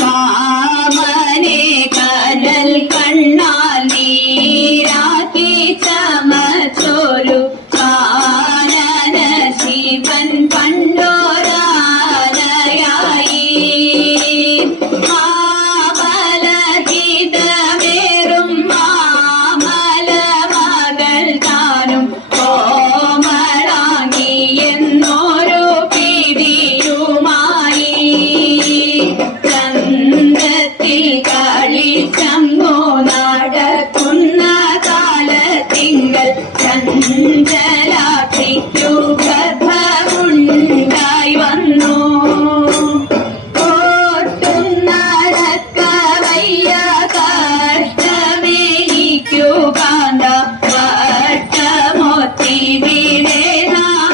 കാമനെ കരൽ കണ്ണാൽ നീരാക്കി ചമച്ചൊരു കാനന ശിവൻ പണ്ടോരാലയായി മാമലഹിതമേറും മാമല മകൾ താനും കോമളാങ്ങി എന്നൊരു പിടിയുമായി ചന്ദ്രത്തിൽ കളിച്ചങ്ങോ നടക്കുന്ന കാലത്തിങ്കൽ ചഞ്ചലാക്ഷിക്കു ഗർഭമുണ്ടായി വന്നു. ഓട്ടുന്നടക്കവയ്യ കഷ്ടമേനിക്കു കാന്ത വട്ടമൊത്തി വീടേണം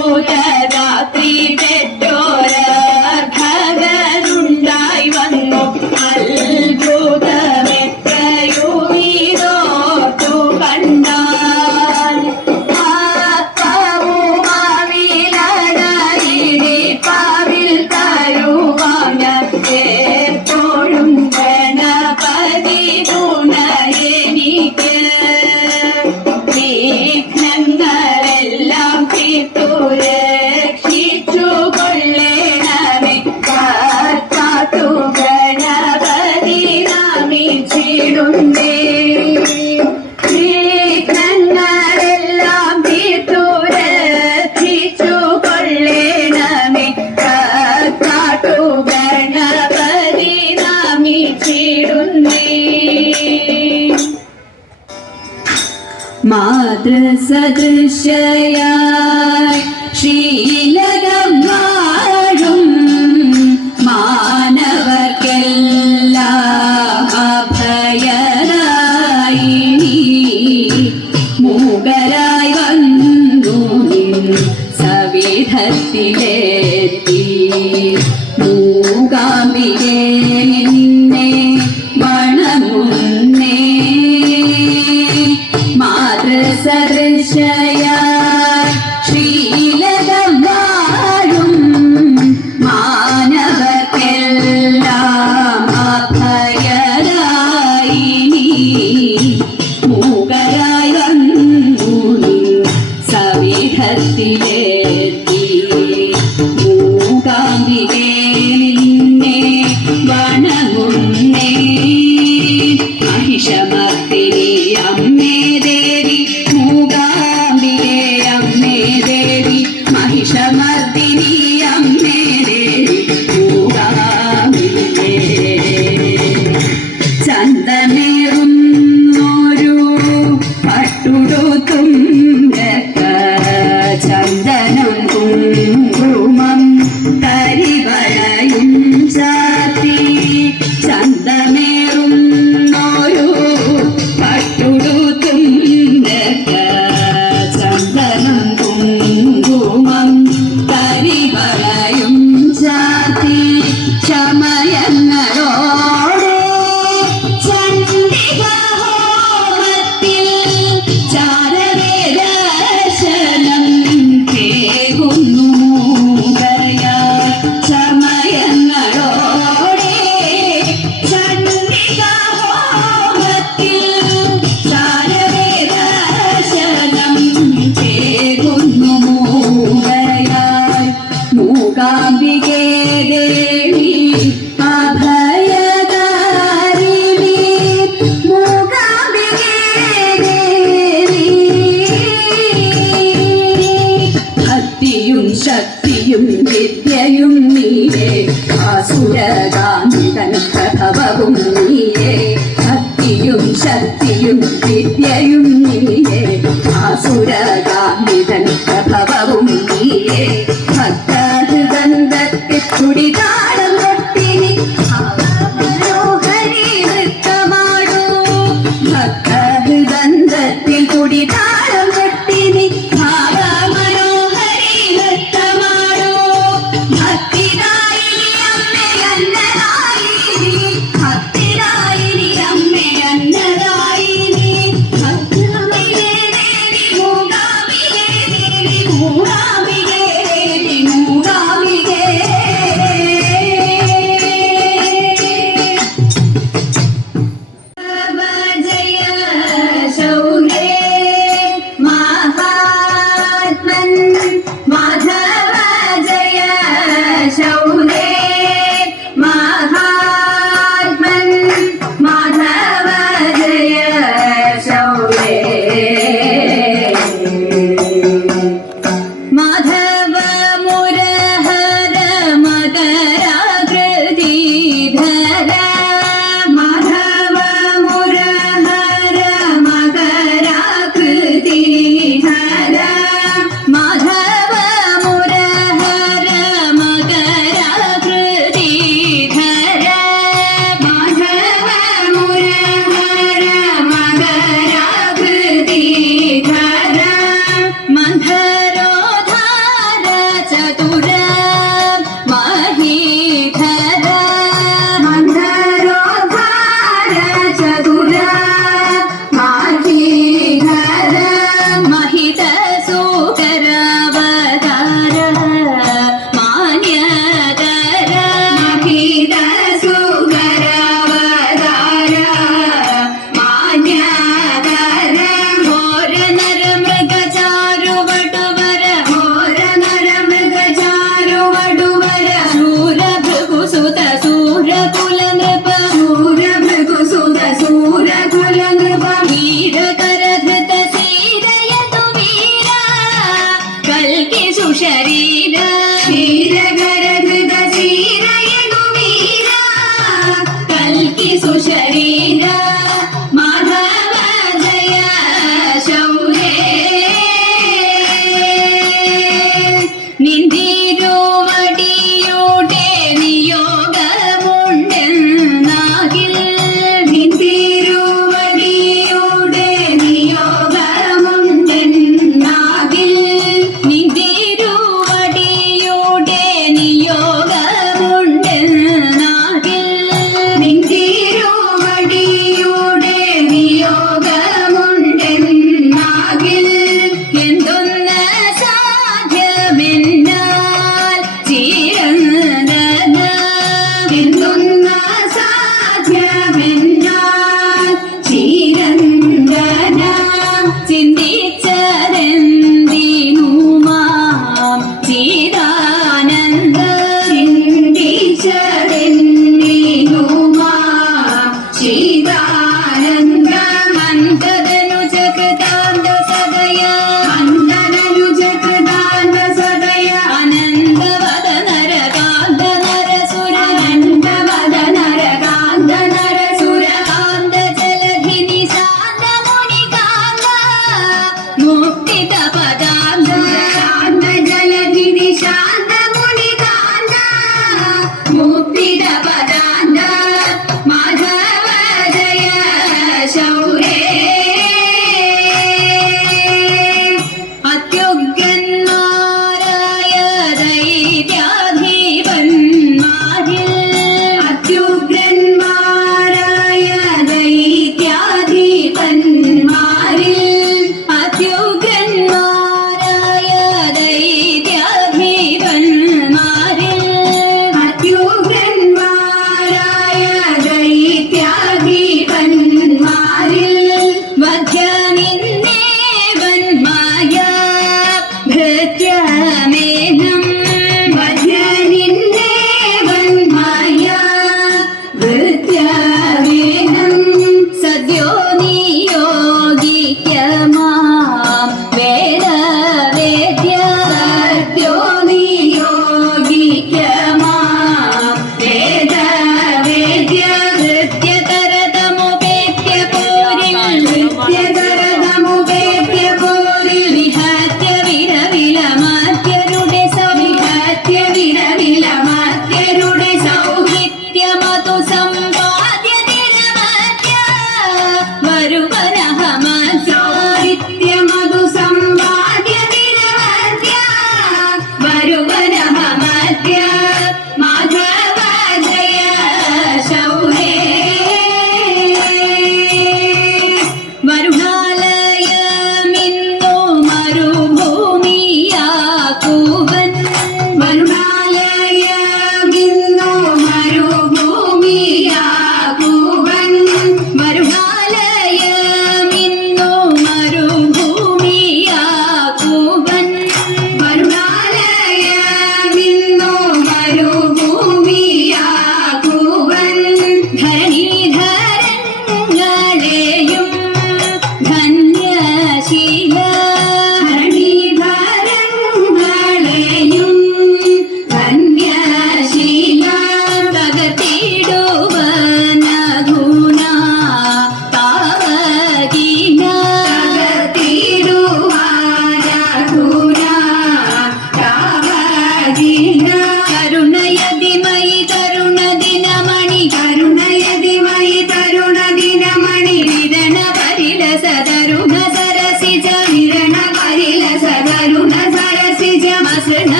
അത്ഭുതരാത്രി പെട്ടോരഭകനുണ്ടായി വന്നു. അത്ഭുതമെത്രയോ ഇതോർത്തു കണ്ടാൽ പാവിൽ തരുവാൻ എപ്പോഴും ഗണപതി തുണയെനിക്ക് വിഘ്നങ്ങളെല്ലാം തീർത്തു രക്ഷിച്ചു കൊള്ളേണമേ കാത്തു ഗണപതി നമിച്ചിടുന്നേ. വിഘ്നങ്ങളെല്ലാം തീർത്തു രക്ഷിച്ചു കൊള്ളേണമേ കാത്തു ഗണപതി നമിച്ചിടുന്നേ. മാതൃസദൃശയായി ശ്രീലകം വാഴും മാനവർക്കെല്ലാം അഭയനായി നീ മൂകരായി വന്നു നിൻ സവിധത്തിലെത്തി. മൂകാംബികേ നിന്നെ വണങ്ങുന്നേ. മാതൃസദൃശയായി ശ്രീലകം വാഴും മാനവർക്കെല്ലാം അഭയരായി നീ മൂകരായി വന്നു നിൻ സവിധത്തിലെത്തി. മൂകാംബികേ നിന്നെ വണങ്ങുന്നേ. മഹിഷമർത്തിനി അമ്മേ ദേവി മൂകാംബികേ അമ്മേ ദേവി മഹിഷമർത്തിനി അമ്മേ ദേവി മൂകാംബികേ. ചന്ദനേറുന്നൊരു പട്ടുടുത്തും ചന്ദനം കുങ്കുമം കരിവളയും ചാത്തി. ചന്ദനേറുന്നൊരു പട്ടുടുത്തും ചന്ദനം കുങ്കുമം കരിവളയും ചാത്തി. ചമയങ്ങളോടെ ചണ്ഡികാഹോമത്തിൽ ചാരവേദർശനം കേകുന്നു മൂകയാ. ചമയങ്ങളോടെ ചണ്ഡികാഹോമത്തിൽ ചാരവേദർശനം കേകുന്നു മൂകയായി. മൂകാംബികേ ദേവി അഭയകാരിണി മൂകാംബികേ ദേവി. ഭക്തിയും ശക്തിയും വിദ്യയും നീയേ ആസുരകാന്തിതൻ പ്രഭവവും നീയേ. ഭക്തിയും ശക്തിയും വിദ്യയും നീയേ ആസുരകാന്തിതൻ പ്രഭവവും നീയേ. ഭക്തഹൃദന്തത്തിൽ കുടിതാളം കൊട്ടിനി മനോഹരി നൃത്തമാടൂ. ഭക്തഹൃദന്തത്തിൽ കുടിതാളം കൊട്ടിനി മനോഹരി നൃത്തമാടൂ. ഭക്തിദായിനി അമ്മേ അന്നദായിനി ഭക്തിദായിനി അമ്മേ അന്നദായിനി. ഭക്തമയേ ദേവി മൂകാംബികേ ദേവി മൂകാംബികേ ദേവി മൂകാംബികേ സുശരീര ക്ഷീരകരധൃത ക്ഷീരയനുമീര കൽക്കി സുശരീര മാധവ ജയ ശൗരേ നിന്തിരുവടിയുടെ നിയോഗമുണ്ടെന്നാകിൽ നിന്തിരുവടിയുടെ നിയോഗമുണ്ടെന്നാകിൽ നിന്തിരുവടിയുടെ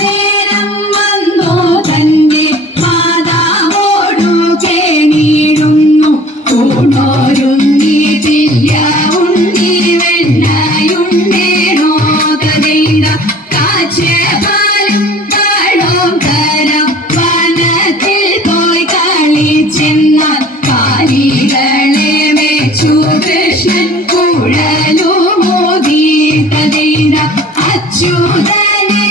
നേരം വന്നു തന്റെ മാതാവോടു കേണിടുന്നു. ൂണോരുന്നിട്ടില്ല ഉണ്ണി വെണ്ണയുണ്ടേണോ തതൈത കാച്ചപാലും പഴം തരം വനത്തിൽ പോയി കളിച്ചെന്നാൽ കാലികളെ വെച്ചു കൃഷ്ണൻ കുഴലുമോദി തതൈത അച്യുതനെ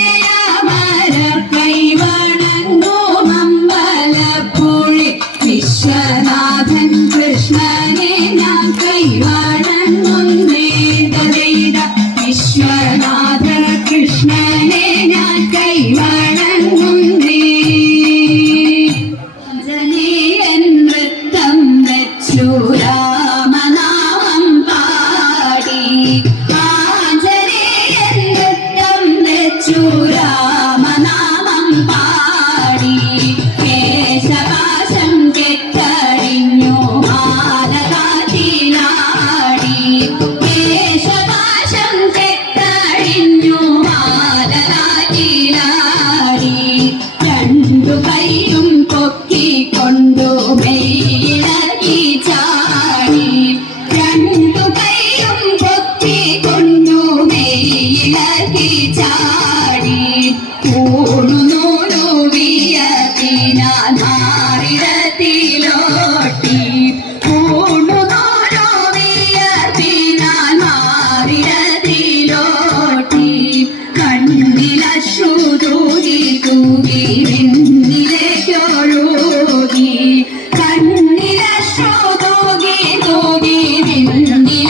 അമരർ കൈവണങ്ങു അമ്പലപ്പുഴി വിശ്വനാഥൻ കൃഷ്ണനെ ഞാൻ കൈവണങ്ങുന്നേ തതൈത വിശ്വനാഥ കൃഷ്ണനെ ഞാൻ കൈവണങ്ങുന്നേ. ആഞ്ജനേയൻ നൃത്തം വെച്ചു രാമനാമം പാടി. ആഞ്ജനേയൻ നൃത്തം വെച്ചു രാമനാമം പാടി. കേശപാശം കെട്ടഴിഞ്ഞു മാല കാറ്റിലാടി. കേശപാശം കെട്ടഴിഞ്ഞു മാല കാറ്റിലാടി. രണ്ടു കൈയും പൊക്കിക്കൊണ്ടു മെയ്യിളക്കി ചാടി. രണ്ടു കൈയും പൊക്കിക്കൊണ്ടു മെയ്യിളക്കി ചാടി. കൂണുനൂലു വിയത്തിനാൽ മാറിടത്തിലോട്ടി. കൂണുനൂലു വിയത്തിനാൽ മാറിടത്തിലോട്ടി. കണ്ണിലശ്രു തൂകി തൂകി വിണ്ണിലേക്കൊഴുകി. കണ്ണിലശ്രു തൂകി തൂകി വിണ്ണിലേക്കൊഴുകി.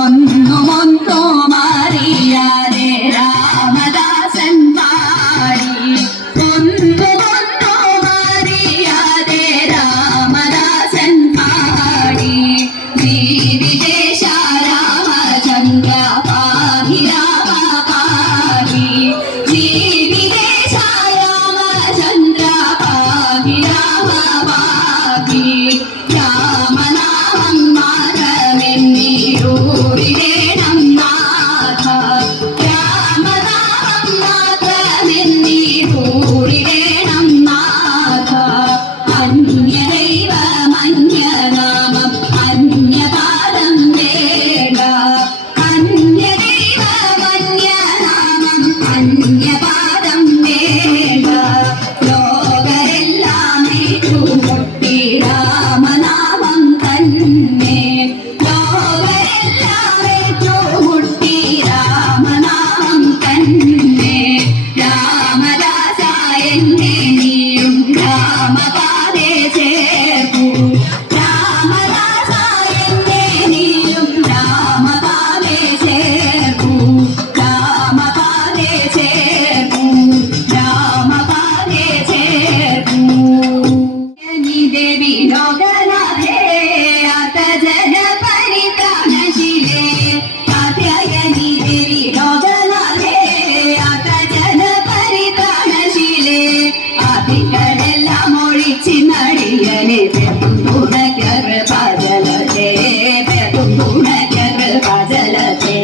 ഒന്നുമൊന്നു മാറിയാതെ രാമദാസൻ പാടി. ഒന്നുമൊന്നു മാറിയാതെ രാമദാസൻ പാടി. ജീവിതേശ രാമചന്ദ്ര പാഹി രാമ പാഹി. ജീവിതേശ രാമചന്ദ്ര പാഹി രാമ പാഹി. രാമനാമം മാത്രമെന്നീരൂരിടേണം നാഥ. രാമനാമം മാത്രമെന്നീരൂരിടേണം നാഥ. അന്യദൈവമന്യനാമം അന്യപാദം വേണ്ട. അന്യദൈവമന്യനാമം അന്യപാദം വേണ്ട. ലോകരെല്ലാം ഏറ്റുമുട്ടി രാമനാമം തന്നെ. ലോകരെല്ലാം ഏറ്റുമുട്ടി രാമനാമം തന്നെ. രാമദാസായെന്നെ നീയും രാമപാദേ ചേർക്കൂ. രാമദാസായെന്നെ നീയും രാമപാദേ ചേർക്കൂ. രാമപാദേ ചേർക്കൂ. രാമപാദേ ചേർക്കൂ. ദേവി ലോകനാഥേ ആതജന പരിത്രാണശീലേ. കാത്യായനി ദേവി ലോകനാഥേ ആതജന പരിത്രാണശീലേ. ആദികളെല്ലാം ഒഴിച്ച് നടിയനെ പെരുമ്പുണക്കർ പാചലത്തെ. പെരുമ്പുണക്കർ പാചലത്തെ.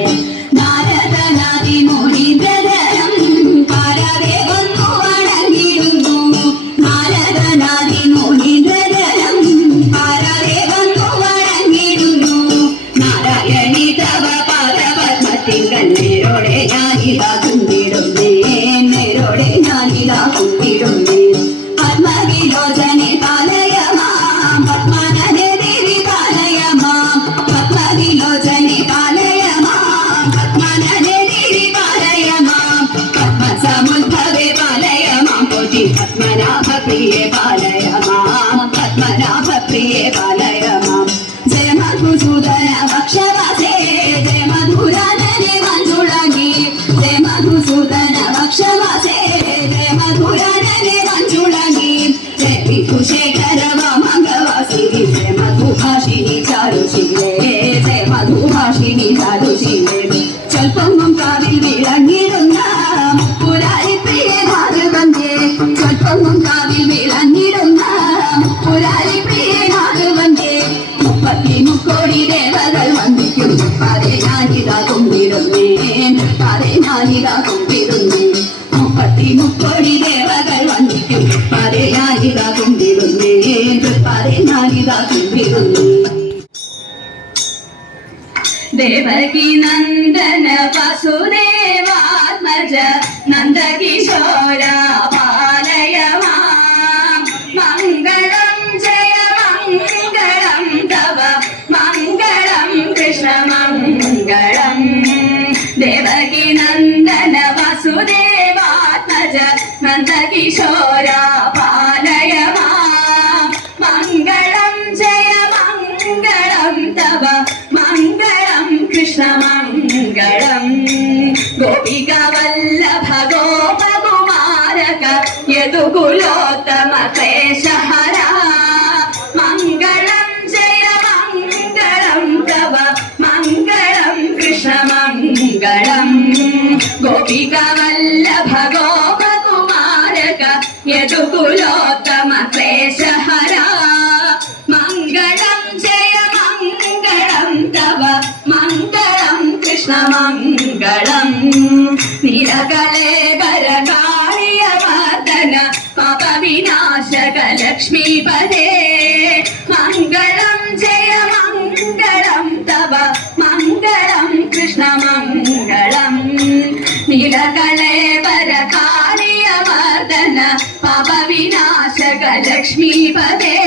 നാരദനാദി മുനീന്ദ്രധരം പാരാതെ വന്നു വണങ്ങിടുന്നു. നാരദനാദി മുനീന്ദ്രധരം പാരാതെ വന്നു വണങ്ങിടുന്നു. നാരായണി തവ പാദപത്മത്തിങ്കൽ നേരോടെ ഞാനിതാ കുന്തിടുന്നേ. നേരോടെ ഞാനിതാ കുന്തിടുന്നേ. പത്മവിലോചനെ പാലയ മാം. പത്മനനെ ദേവി പാലയ മാം. പത്മവിലോചനെ പാലയ മാം. പത്മനനെ ദേവി പാലയ മാം. പത്മസമുദ്ഭവേ പാലയ മാം. പോറ്റി പത്മനാഭപ്രിയേ പാലയ മാം. പത്മനാഭപ്രിയേ പാലയ മാം. ജയ മധുസൂദന വക്ഷവാസേ. ജയ മധുരാനനെ മഞ്ജുളകി. ജയ മധുസൂദന വക്ഷവാസേ. ജയ മധുരാനനെ മഞ്ജുളകി. ജയ വിധുശേഖര വാമംഗവാസിനി. ജയ മധുഭാഷിണി ചാരുശീലേ. ജയ മധുഭാഷിണി ചാരുശീലേ. ചൽപ്പൊങ്ങും കാവിൽ വിളങ്ങിടുന്ന മുപ്പുരാരി പ്രിയ ഭാഗവന്തേ. ചൽപ്പൊങ്ങും കാവിൽ വിളങ്ങിടുന്ന മുപ്പുരാരി പ്രിയ ഭാഗവന്തേ. 33 ദേവകൾ വന്ദിക്കും. പാതെ ഞാനിതാ കുമ്പിടുന്നേ. പാതെ ഞാനിതാ കുമ്പിരുന്നു മുപ്പത്തി ദേവകൾ വന്നിക്കും തൃപ്പാതെ ഞാനിതാ കുമ്പിരുന്നേ തൃപ്പാതെ ഞാനിതാ കുമ്പിരുന്നു ദേവകി നന്ദന വസുദേവാത്മജ നന്ദകിശോര പാലയ മാം മംഗളം ജയ മംഗളം തവ മംഗളം കൃഷ്ണ മംഗളം ദേവകി നന്ദന വസുദേവാത്മജ നന്ദകിശോര പാലയ മാം മംഗളം ജയ മംഗളം തവ മംഗളം കൃഷ്ണ മംഗളം ഗോപിക വല്ലഭ ഗോപകുമാരക യദുകുലോത്തമ ക്ലേശഹര മംഗളം ജയ മംഗളം തവ മംഗളം കൃഷ്ണ മംഗളം ഗോപിക വല്ലഭ ഗോപകുമാരക യദുകുലോത്തമ ക്ലേശഹര മംഗളം ജയ മംഗളം തവ മംഗളം കൃഷ്ണ മംഗളം നിരകലേബര കാളിയ മർദന പാപ വിനാശക ലക്ഷ്മീപദേ മംഗളം ജയ മംഗളം തവ മംഗളം കൃഷ്ണ മംഗളം നിരകലേബര കാളിയ മർദന പാപ വിനാശക ലക്ഷ്മീപദേ